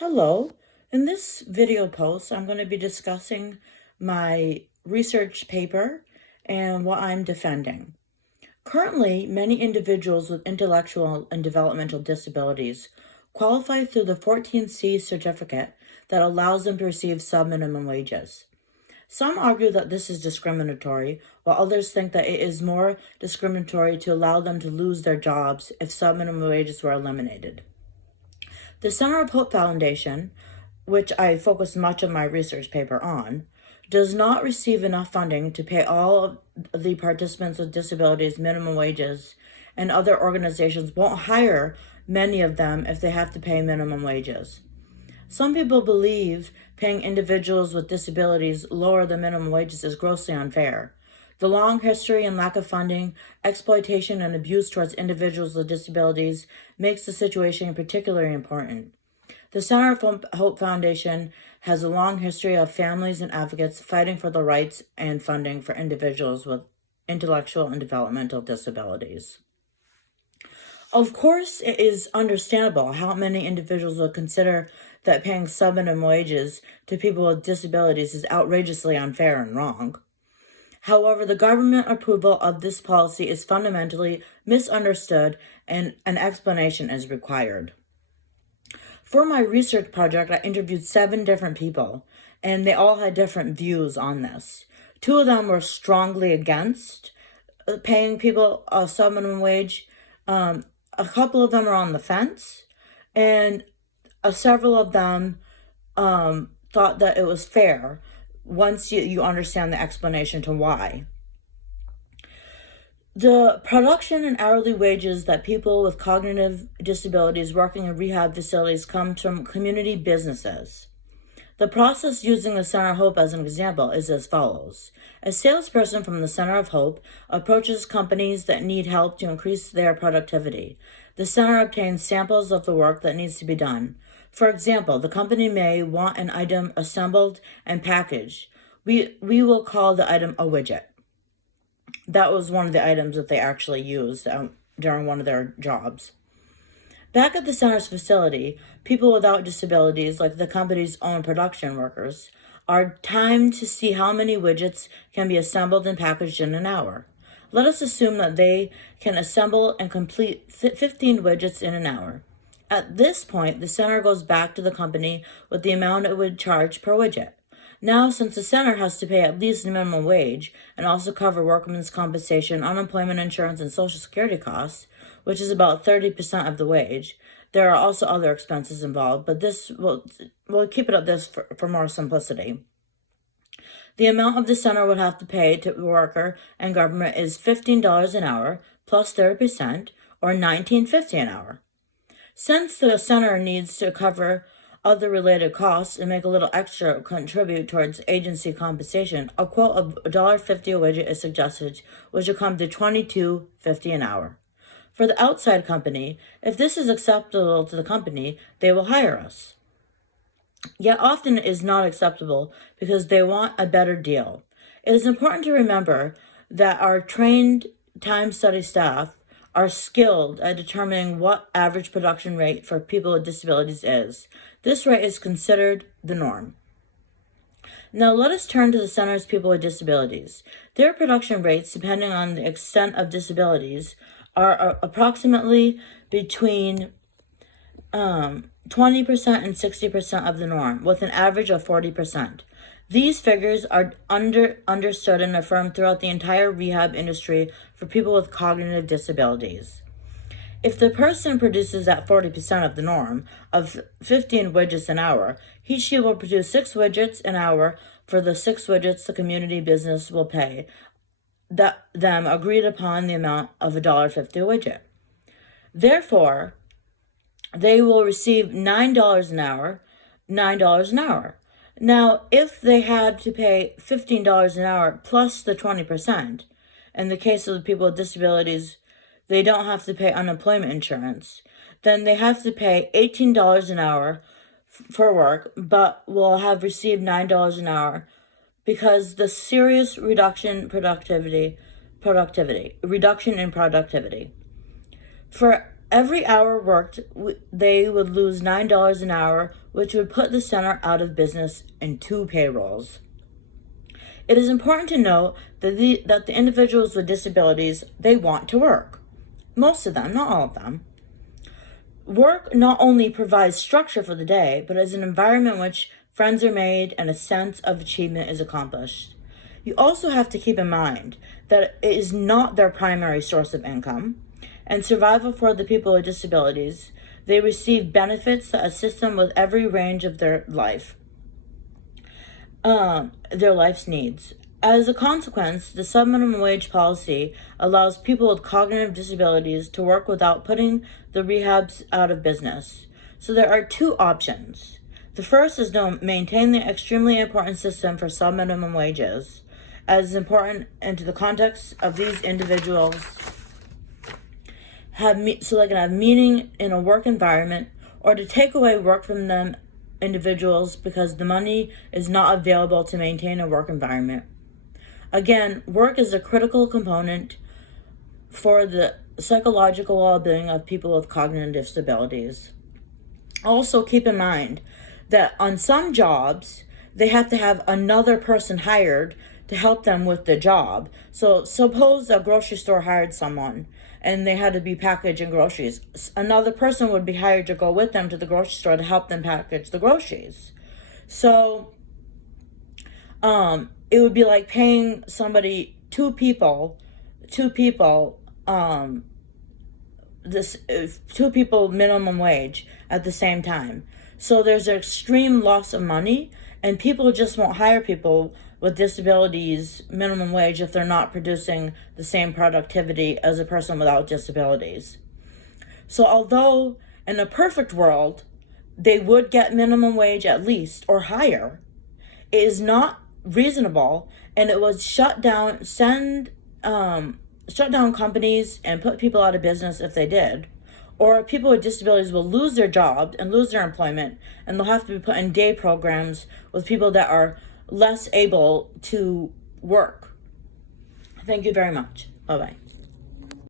Hello. In this video post, I'm going to be discussing my research paper and what I'm defending. Currently, many individuals with intellectual and developmental disabilities qualify through the 14C certificate that allows them to receive sub-minimum wages. Some argue that this is discriminatory, while others think that it is more discriminatory to allow them to lose their jobs if sub-minimum wages were eliminated. The Center of Hope Foundation, which I focused much of my research paper on, does not receive enough funding to pay all of the participants with disabilities minimum wages, and other organizations won't hire many of them if they have to pay minimum wages. Some people believe paying individuals with disabilities lower than minimum wages is grossly unfair. The long history and lack of funding, exploitation, and abuse towards individuals with disabilities makes the situation particularly important. The Center of Hope Foundation has a long history of families and advocates fighting for the rights and funding for individuals with intellectual and developmental disabilities. Of course, it is understandable how many individuals would consider that paying sub-minimum wages to people with disabilities is outrageously unfair and wrong. However, the government approval of this policy is fundamentally misunderstood and an explanation is required. For my research project, I interviewed 7 different people, and they all had different views on this. 2 of them were strongly against paying people a sub-minimum wage. A couple of them are on the fence, and several of them thought that it was fair once you understand the explanation to why. The production and hourly wages that people with cognitive disabilities working in rehab facilities come from community businesses. The process using the Center of Hope as an example is as follows. A salesperson from the Center of Hope approaches companies that need help to increase their productivity. The center obtains samples of the work that needs to be done. For example, the company may want an item assembled and packaged. We will call the item a widget. That was one of the items that they actually used during one of their jobs. Back at the center's facility, people without disabilities, like the company's own production workers, are timed to see how many widgets can be assembled and packaged in an hour. Let us assume that they can assemble and complete 15 widgets in an hour. At this point, the center goes back to the company with the amount it would charge per widget. Now, since the center has to pay at least the minimum wage and also cover workmen's compensation, unemployment insurance, and Social Security costs, which is about 30% of the wage, there are also other expenses involved, but we'll keep it at this for more simplicity. The amount of the center would have to pay to the worker and government is $15 an hour plus 30%, or $19.50 an hour. Since the center needs to cover other related costs and make a little extra contribute towards agency compensation, a quote of $1.50 a widget is suggested, which will come to $22.50 an hour. For the outside company, if this is acceptable to the company, they will hire us. Yet often it is not acceptable because they want a better deal. It is important to remember that our trained time study staff are skilled at determining what average production rate for people with disabilities is. This rate is considered the norm. Now let us turn to the center's people with disabilities. Their production rates, depending on the extent of disabilities, are approximately between 20% and 60% of the norm, with an average of 40%. These figures are understood and affirmed throughout the entire rehab industry for people with cognitive disabilities. If the person produces at 40% of the norm of 15 widgets an hour, she will produce 6 widgets an hour for the 6 widgets the community business will pay them agreed upon the amount of $1.50 a widget. Therefore, they will receive $9 an hour, $9 an hour. Now, if they had to pay $15 an hour plus the 20%, in the case of the people with disabilities, they don't have to pay unemployment insurance, then they have to pay $18 an hour for work, but will have received $9 an hour because the serious reduction in productivity. For Every hour worked, they would lose $9 an hour, which would put the center out of business in 2 payrolls. It is important to note that the individuals with disabilities, they want to work. Most of them, not all of them. Work not only provides structure for the day, but is an environment in which friends are made and a sense of achievement is accomplished. You also have to keep in mind that it is not their primary source of income, and survival for the people with disabilities, they receive benefits that assist them with every range of their life's needs. As a consequence, the subminimum wage policy allows people with cognitive disabilities to work without putting the rehabs out of business. So there are 2 options. The first is to maintain the extremely important system for subminimum wages, as important into the context of these individuals so they can have meaning in a work environment, or to take away work from them individuals because the money is not available to maintain a work environment. Again, work is a critical component for the psychological well-being of people with cognitive disabilities. Also, keep in mind that on some jobs, they have to have another person hired to help them with the job. So suppose a grocery store hired someone and they had to be packaging groceries. Another person would be hired to go with them to the grocery store to help them package the groceries. So it would be like paying somebody, two people minimum wage at the same time. So there's an extreme loss of money, and people just won't hire people with disabilities minimum wage if they're not producing the same productivity as a person without disabilities. So although in a perfect world they would get minimum wage at least or higher, it is not reasonable, and it would shut down companies and put people out of business if they did. Or people with disabilities will lose their jobs and lose their employment, and they'll have to be put in day programs with people that are less able to work. Thank you very much. Bye-bye.